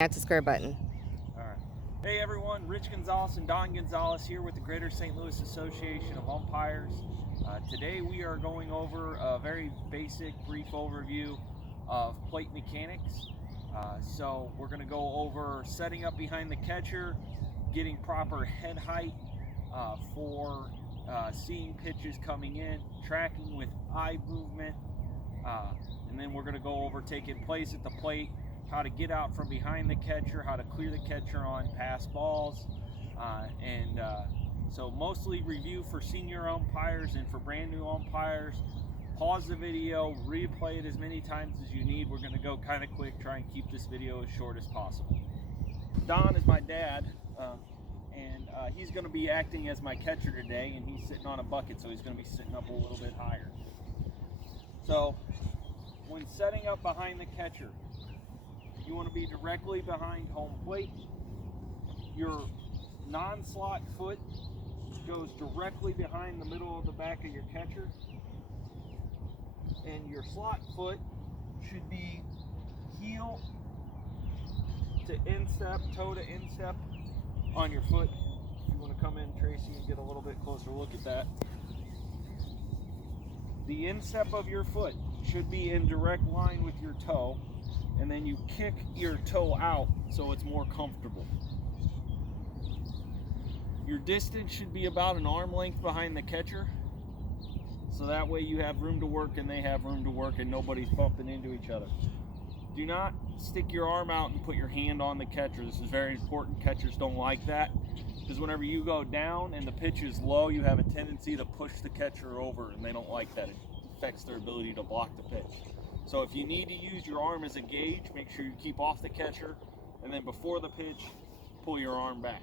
That's a square button. All right. Hey everyone, Rich Gonzalez and Don Gonzalez here with the Greater St. Louis Association of Umpires. Today we are going over a very basic, brief overview of plate mechanics. So we're going to go over setting up behind the catcher, getting proper head height for seeing pitches coming in, tracking with eye movement, and then we're going to go over taking place at the plate, how to get out from behind the catcher, how to clear the catcher on pass balls, so mostly review for senior umpires, and for brand new umpires, pause the video, replay it as many times as you need. We're going to go kind of quick, try and keep this video as short as possible. Don is my dad, and he's going to be acting as my catcher today, and he's sitting on a bucket, so he's going to be sitting up a little bit higher. So when setting up behind the catcher, you want to be directly behind home plate. Your non-slot foot goes directly behind the middle of the back of your catcher, and your slot foot should be heel to instep, toe to instep on your foot. If you want to come in, Tracy, and get a little bit closer look at that. The instep of your foot should be in direct line with your toe, and then you kick your toe out so it's more comfortable. Your distance should be about an arm length behind the catcher, so that way you have room to work and they have room to work and nobody's bumping into each other. Do not stick your arm out and put your hand on the catcher. This is very important. Catchers don't like that, because whenever you go down and the pitch is low, you have a tendency to push the catcher over, and they don't like that. It affects their ability to block the pitch. So if you need to use your arm as a gauge, make sure you keep off the catcher, and then before the pitch, pull your arm back.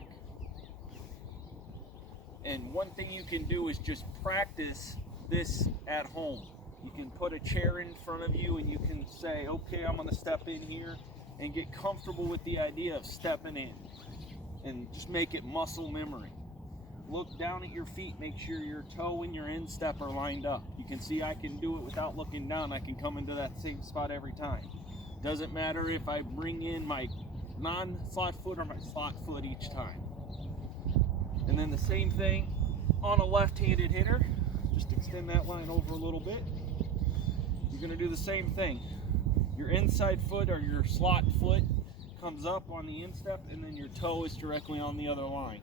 And one thing you can do is just practice this at home. You can put a chair in front of you and you can say, okay, I'm going to step in here, and get comfortable with the idea of stepping in, and just make it muscle memory. Look down at your feet, make sure your toe and your instep are lined up. You can see I can do it without looking down. I can come into that same spot every time. Doesn't matter if I bring in my non-slot foot or my slot foot each time. And then the same thing on a left-handed hitter. Just extend that line over a little bit. You're going to do the same thing. Your inside foot or your slot foot comes up on the instep, and then your toe is directly on the other line.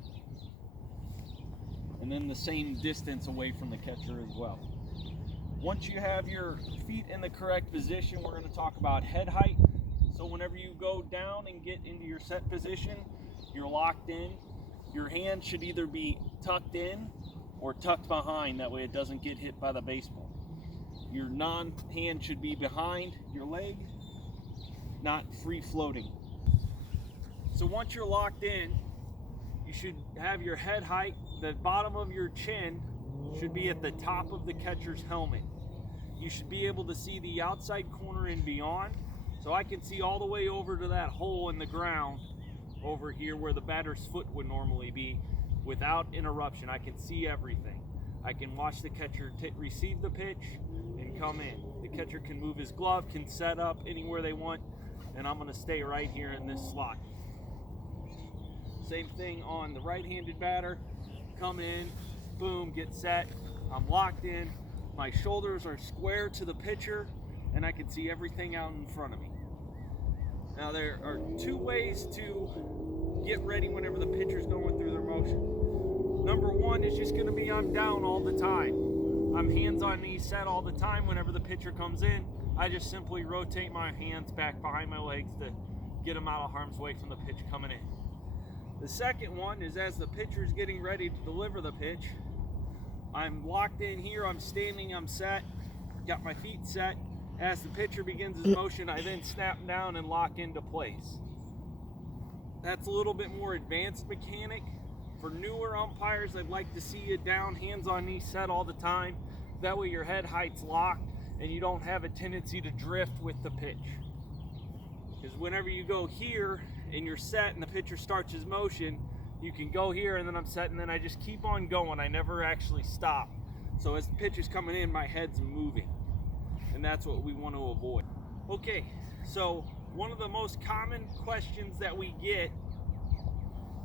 And then the same distance away from the catcher as well. Once you have your feet in the correct position, we're going to talk about head height. So whenever you go down and get into your set position, you're locked in. Your hand should either be tucked in or tucked behind, that way it doesn't get hit by the baseball. Your non-hand should be behind your leg, not free floating. So once you're locked in, you should have your head height. The bottom of your chin should be at the top of the catcher's helmet. You should be able to see the outside corner and beyond. So I can see all the way over to that hole in the ground over here where the batter's foot would normally be without interruption. I can see everything. I can watch the catcher receive the pitch and come in. The catcher can move his glove, can set up anywhere they want, and I'm going to stay right here in this slot. Same thing on the right-handed batter. Come in, boom, get set. I'm locked in. My shoulders are square to the pitcher, and I can see everything out in front of me. Now there are two ways to get ready whenever the pitcher's going through their motion. Number one is just going to be I'm down all the time. I'm hands on knees set all the time. Whenever the pitcher comes in, I just simply rotate my hands back behind my legs to get them out of harm's way from the pitch coming in. The second one is as the pitcher is getting ready to deliver the pitch, I'm locked in here, I'm standing, I'm set, got my feet set. As the pitcher begins his motion, I then snap down and lock into place. That's a little bit more advanced mechanic. For newer umpires, I'd like to see you down, hands on knees set all the time. That way your head height's locked and you don't have a tendency to drift with the pitch. Because whenever you go here and you're set and the pitcher starts his motion, you can go here and then I'm set and then I just keep on going. I never actually stop. So as the pitch is coming in, my head's moving. And that's what we want to avoid. Okay, so one of the most common questions that we get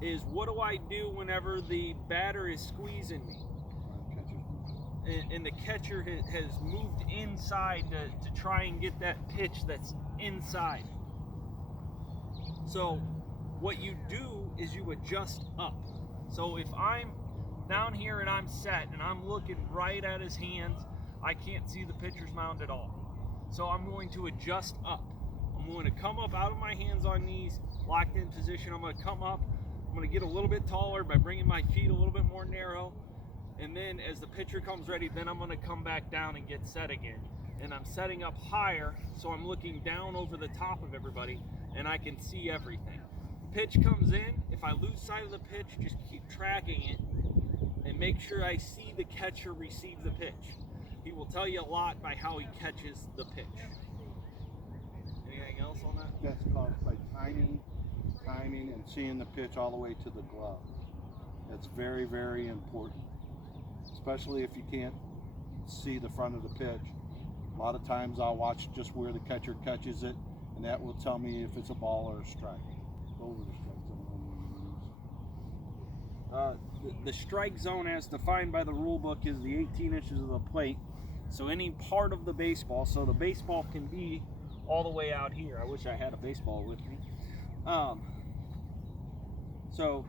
is, what do I do whenever the batter is squeezing me? And the catcher has moved inside to try and get that pitch that's inside. So what you do is you adjust up. So if I'm down here and I'm set and I'm looking right at his hands, I can't see the pitcher's mound at all. So I'm going to adjust up. I'm going to come up out of my hands on knees, locked in position. I'm going to come up. I'm going to get a little bit taller by bringing my feet a little bit more narrow. And then as the pitcher comes ready, then I'm going to come back down and get set again. And I'm setting up higher, so I'm looking down over the top of everybody, and I can see everything. Pitch comes in. If I lose sight of the pitch, just keep tracking it and make sure I see the catcher receive the pitch. He will tell you a lot by how he catches the pitch. Anything else on that? That's caused by timing, and seeing the pitch all the way to the glove. That's very, very important. Especially if you can't see the front of the pitch. A lot of times I'll watch just where the catcher catches it, and that will tell me if it's a ball or a strike. Those are the strike zones. The strike zone, as defined by the rule book, is the 18 inches of the plate. So any part of the baseball, so the baseball can be all the way out here. I wish I had a baseball with me. So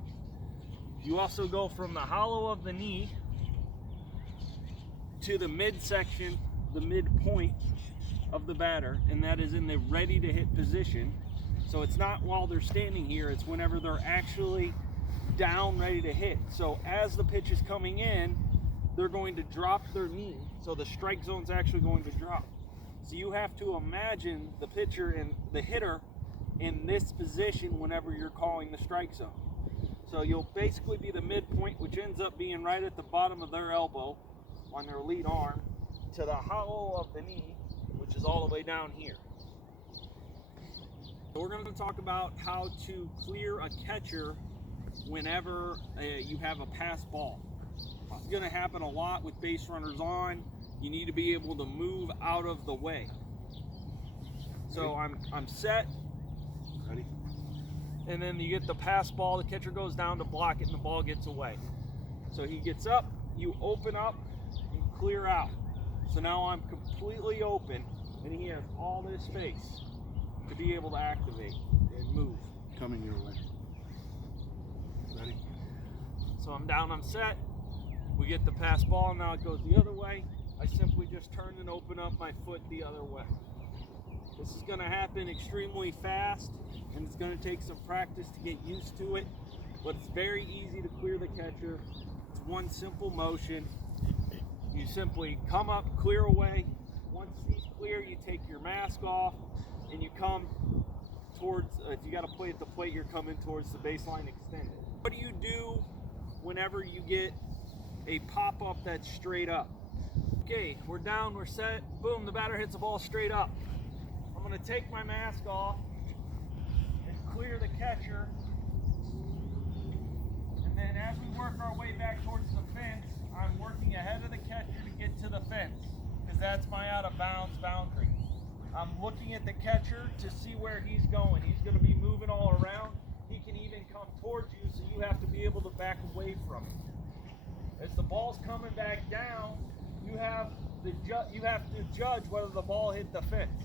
you also go from the hollow of the knee to the midsection, the midpoint of the batter, and that is in the ready to hit position. So it's not while they're standing here, it's whenever they're actually down ready to hit. So as the pitch is coming in, they're going to drop their knee. So the strike zone's actually going to drop. So you have to imagine the pitcher and the hitter in this position whenever you're calling the strike zone. So you'll basically be the midpoint, which ends up being right at the bottom of their elbow on their lead arm, to the hollow of the knee, which is all the way down here. So we're going to talk about how to clear a catcher whenever you have a pass ball. It's going to happen a lot with base runners on. You need to be able to move out of the way. So I'm set. Ready? And then you get the pass ball, the catcher goes down to block it, and the ball gets away. So he gets up, you open up, and clear out. So now I'm completely open, and he has all this space to be able to activate and move. Coming your way. Ready? So I'm down, I'm set. We get the pass ball, now it goes the other way. I simply just turn and open up my foot the other way. This is going to happen extremely fast, and it's going to take some practice to get used to it, but it's very easy to clear the catcher. It's one simple motion. You simply come up, clear away. Once he's clear, you take your mask off, and you come towards, if you got to play at the plate, you're coming towards the baseline extended. What do you do whenever you get a pop-up that's straight up? Okay, we're down, we're set, boom, the batter hits the ball straight up. I'm going to take my mask off and clear the catcher. And then as we work our way back towards the fence, I'm working ahead of the catcher to get to the fence, because that's my out of bounds boundary. I'm looking at the catcher to see where he's going. He's going to be moving all around. He can even come towards you, so you have to be able to back away from him. As the ball's coming back down, you have to judge whether the ball hit the fence.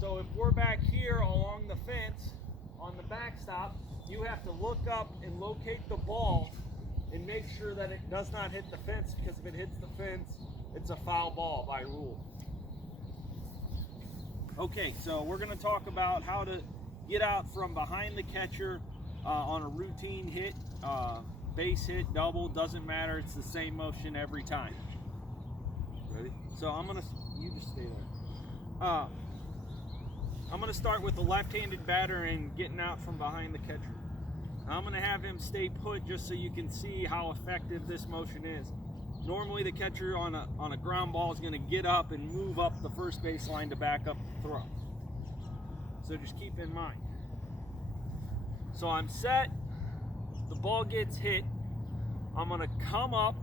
So if we're back here along the fence on the backstop, you have to look up and locate the ball and make sure that it does not hit the fence, because if it hits the fence, it's a foul ball by rule. Okay, so we're going to talk about how to get out from behind the catcher on a routine hit, base hit, double, doesn't matter, it's the same motion every time. Ready? So you just stay there. I'm going to start with the left-handed batter and getting out from behind the catcher. I'm going to have him stay put just so you can see how effective this motion is. Normally the catcher on a ground ball is going to get up and move up the first baseline to back up the throw. So just keep in mind. So I'm set, the ball gets hit, I'm going to come up,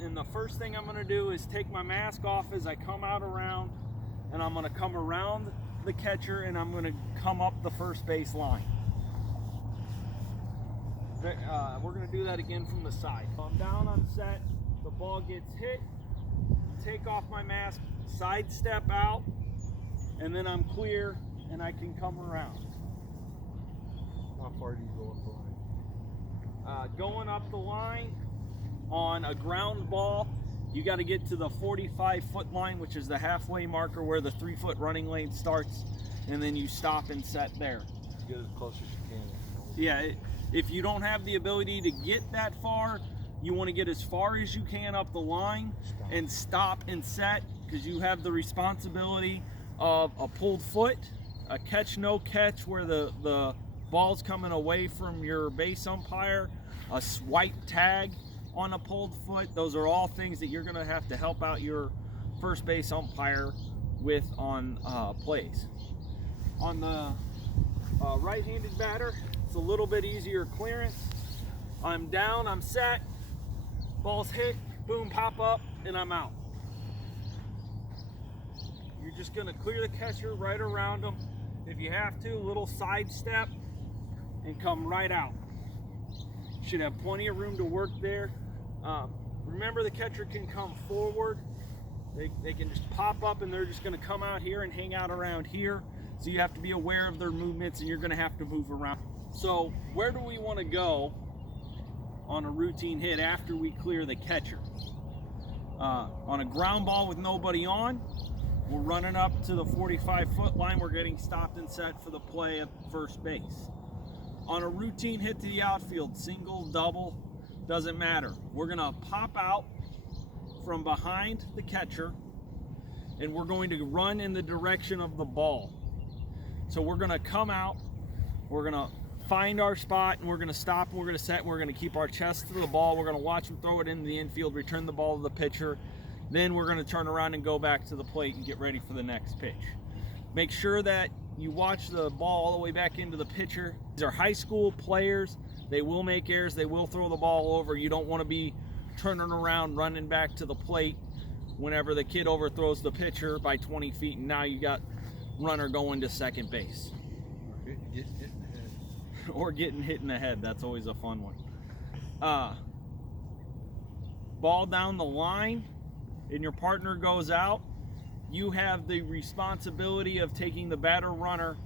and the first thing I'm going to do is take my mask off as I come out around, and I'm going to come around the catcher and I'm going to come up the first base line. We're going to do that again from the side. I'm down, I'm set, the ball gets hit, take off my mask, sidestep out, and then I'm clear and I can come around. How far do you go up the line? Going up the line on a ground ball, you got to get to the 45-foot line, which is the halfway marker where the 3-foot running lane starts, and then you stop and set there. Get as close as you can. Yeah, if you don't have the ability to get that far, you want to get as far as you can up the line and stop and set, because you have the responsibility of a pulled foot, a catch no catch where the ball's coming away from your base umpire, a swipe tag on a pulled foot. Those are all things that you're going to have to help out your first base umpire with on plays. On the right-handed batter, it's a little bit easier clearance. I'm down, I'm set, ball's hit, boom, pop up, and I'm out. You're just going to clear the catcher right around them. If you have to, a little sidestep and come right out. Should have plenty of room to work there. Remember, the catcher can come forward. They can just pop up and they're just going to come out here and hang out around here. So you have to be aware of their movements and you're going to have to move around. So where do we want to go on a routine hit after we clear the catcher? On a ground ball with nobody on, we're running up to the 45-foot line. We're getting stopped and set for the play at first base. On a routine hit to the outfield, single, double, doesn't matter. We're gonna pop out from behind the catcher and we're going to run in the direction of the ball. So we're gonna come out, we're gonna find our spot, and we're gonna stop, and we're gonna set, and we're gonna keep our chest to the ball. We're gonna watch him throw it into the infield, return the ball to the pitcher. Then we're gonna turn around and go back to the plate and get ready for the next pitch. Make sure that you watch the ball all the way back into the pitcher. These are high school players. They will make errors. They will throw the ball over. You don't want to be turning around, running back to the plate whenever the kid overthrows the pitcher by 20 feet, and now you got runner going to second base. Or getting hit in the head. That's always a fun one. Ball down the line and your partner goes out. You have the responsibility of taking the batter runner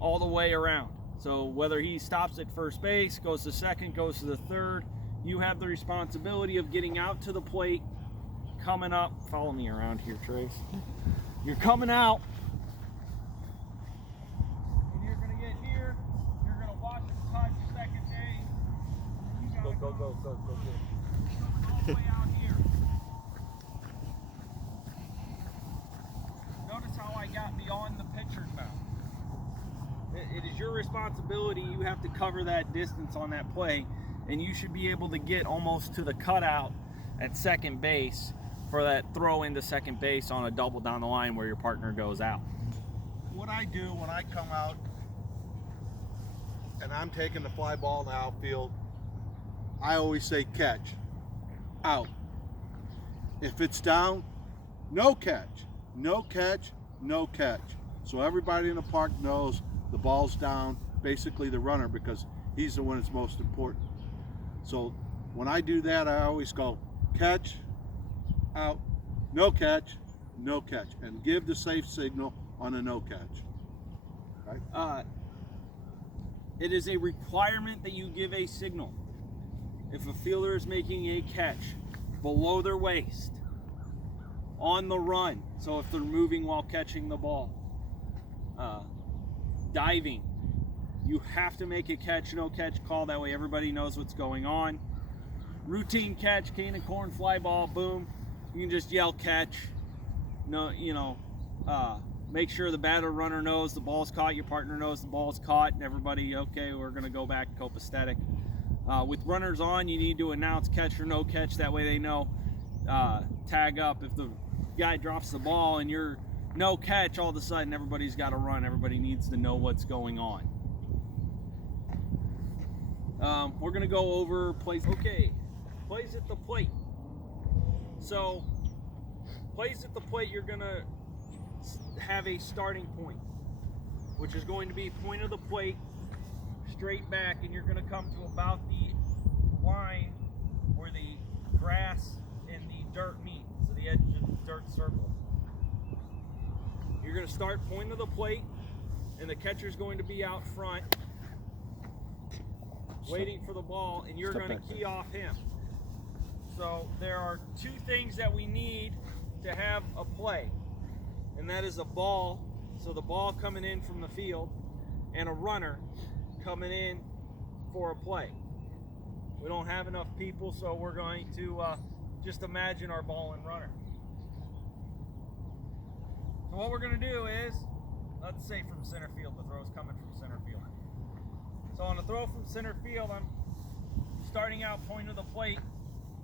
all the way around. So whether he stops at first base, goes to second, goes to the third, you have the responsibility of getting out to the plate, coming up. Follow me around here, Trace. You're coming out, and you're going to get here. You're going to watch him touch second base. You gotta Go. coming all the way out here. Notice how I got beyond the pitcher's mouth. It is your responsibility. You have to cover that distance on that play, and you should be able to get almost to the cutout at second base for that throw into second base on a double down the line where your partner goes out. What I do when I come out and I'm taking the fly ball in the outfield, I always say catch, out. If it's down, no catch, no catch, no catch. So everybody in the park knows the ball's down, basically the runner, because he's the one that's most important. So when I do that, I always go catch, out, no catch, no catch, and give the safe signal on a no catch. Right? It is a requirement that you give a signal. If a fielder is making a catch below their waist, on the run, so if they're moving while catching the ball, diving, you have to make a catch, no catch call. That way everybody knows what's going on. Routine catch, cane and corn, fly ball, boom. You can just yell catch. No, make sure the batter runner knows the ball's caught, your partner knows the ball's caught, and everybody, okay, we're gonna go back copacetic. With runners on, you need to announce catch or no catch. That way they know, tag up. If the guy drops the ball and you're no catch, all of a sudden everybody's got to run. Everybody needs to know what's going on. We're going to go over plays. Okay, plays at the plate. So, plays at the plate, you're going to have a starting point. which is going to be point of the plate straight back, and you're going to come to about the line where the grass and the dirt meet, so the edge of the dirt circle. You're going to start point of the plate, and the catcher's going to be out front waiting for the ball, and you're going to key off him. So there are two things that we need to have a play, and that is a ball, so the ball coming in from the field, and a runner coming in for a play. We don't have enough people, so we're going to just imagine our ball and runner. So what we're going to do is, let's say from center field, the throw's coming from center field. So on the throw from center field, I'm starting out point of the plate,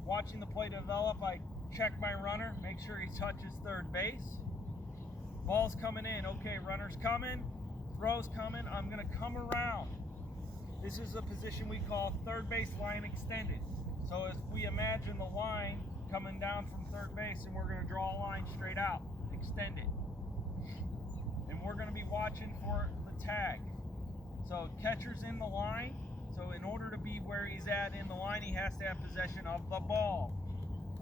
watching the play develop. I check my runner, make sure he touches third base. Ball's coming in. Okay, runner's coming, throw's coming. I'm going to come around. This is a position we call third base line extended. So if we imagine the line coming down from third base, and we're going to draw a line straight out, extend it. And we're going to be watching for the tag. So catcher's in the line. So in order to be where he's at in the line, he has to have possession of the ball.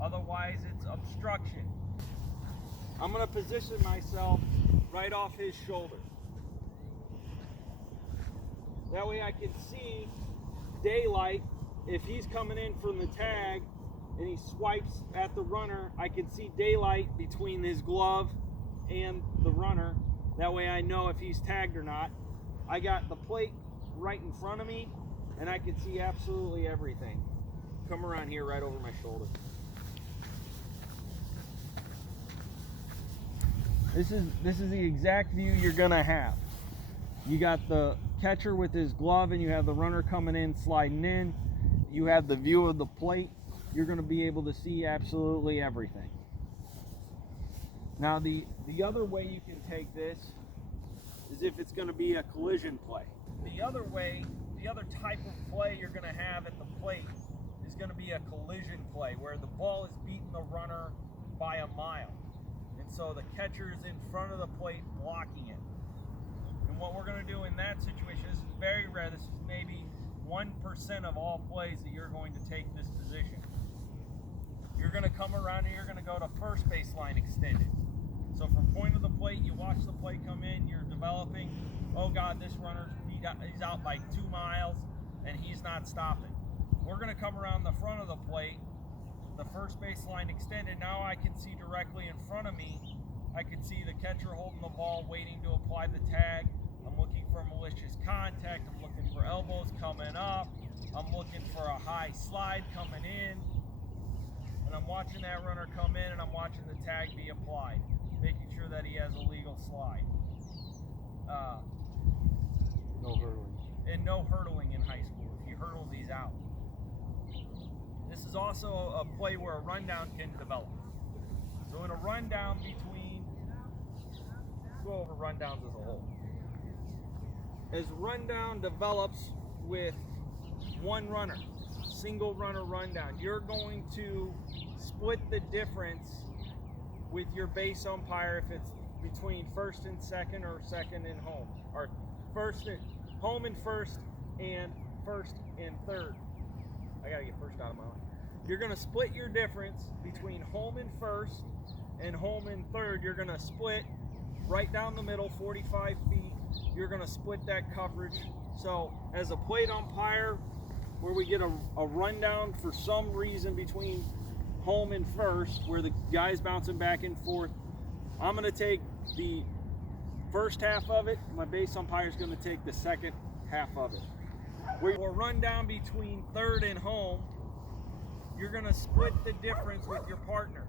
Otherwise, it's obstruction. I'm going to position myself right off his shoulder. That way I can see daylight. If he's coming in from the tag and he swipes at the runner, I can see daylight between his glove and the runner. That way I know if he's tagged or not. I got the plate right in front of me, and I can see absolutely everything. Come around here right over my shoulder. This is the exact view you're gonna have. You got the catcher with his glove, and you have the runner coming in, sliding in. You have the view of the plate. You're gonna be able to see absolutely everything. Now the other way you can take this is if it's gonna be a collision play. The other way, the other type of play you're gonna have at the plate is gonna be a collision play where the ball is beating the runner by a mile. And so the catcher is in front of the plate blocking it. And what we're going to do in that situation, this is very rare, this is maybe 1% of all plays that you're going to take this position. You're going to come around and you're going to go to first base line extended. So from point of the plate, you watch the play come in, you're developing, oh God, this runner's he's out by 2 miles and he's not stopping. We're going to come around the front of the plate, the first base line extended. Now I can see directly in front of me. I can see the catcher holding the ball, waiting to apply the tag. I'm looking for malicious contact. I'm looking for elbows coming up. I'm looking for a high slide coming in. And I'm watching that runner come in, and I'm watching the tag be applied, making sure that he has a legal slide. No hurdling. And no hurdling in high school. If he hurdles, he's out. This is also a play where a rundown can develop. So in a rundown between, let's go over rundowns as a whole. As rundown develops with one runner, single runner rundown, you're going to split the difference with your base umpire if it's between first and second, or second and home, or home and first and third. I gotta get first out of my line. You're gonna split your difference between home and first and home and third. You're gonna split right down the middle, 45 feet. You're gonna split that coverage. So as a plate umpire, where we get a rundown for some reason between home and first, where the guy's bouncing back and forth, I'm gonna take the first half of it. My base umpire is gonna take the second half of it. Where you run down between third and home, you're going to split the difference with your partner.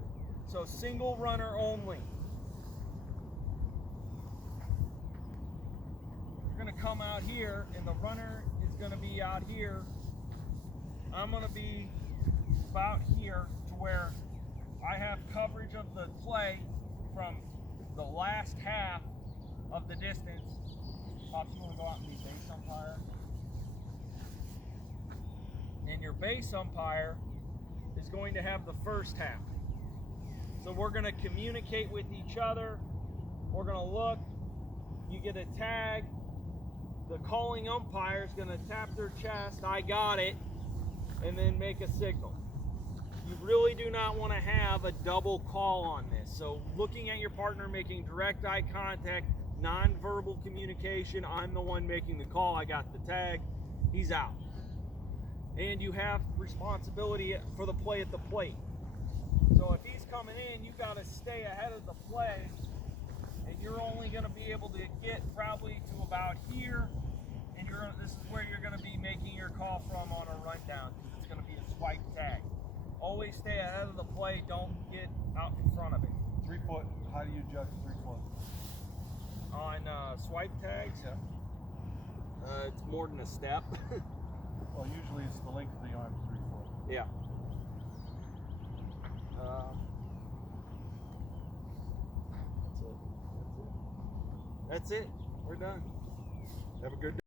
So single runner only. You're going to come out here, and the runner is going to be out here. I'm going to be about here to where I have coverage of the play from the last half of the distance. Pops, you want to go out and be base umpire? And your base umpire is going to have the first half. So we're going to communicate with each other. We're going to look. you get a tag. The calling umpire is going to tap their chest, I got it, and then make a signal. You really do not want to have a double call on this. So looking at your partner, making direct eye contact, non-verbal communication, I'm the one making the call, I got the tag, he's out. And you have responsibility for the play at the plate. So if he's coming in, you got to stay ahead of the play, and you're only going to be able to get probably to about here, and this is where you're going to be making your call from on a rundown, because it's going to be a swipe tag. Always stay ahead of the play, don't get out in front of it. 3 foot, how do you judge 3 foot? On swipe tags, it's more than a step. Well, usually it's the length of the arm, 3 foot. Yeah. That's it. We're done. Have a good day.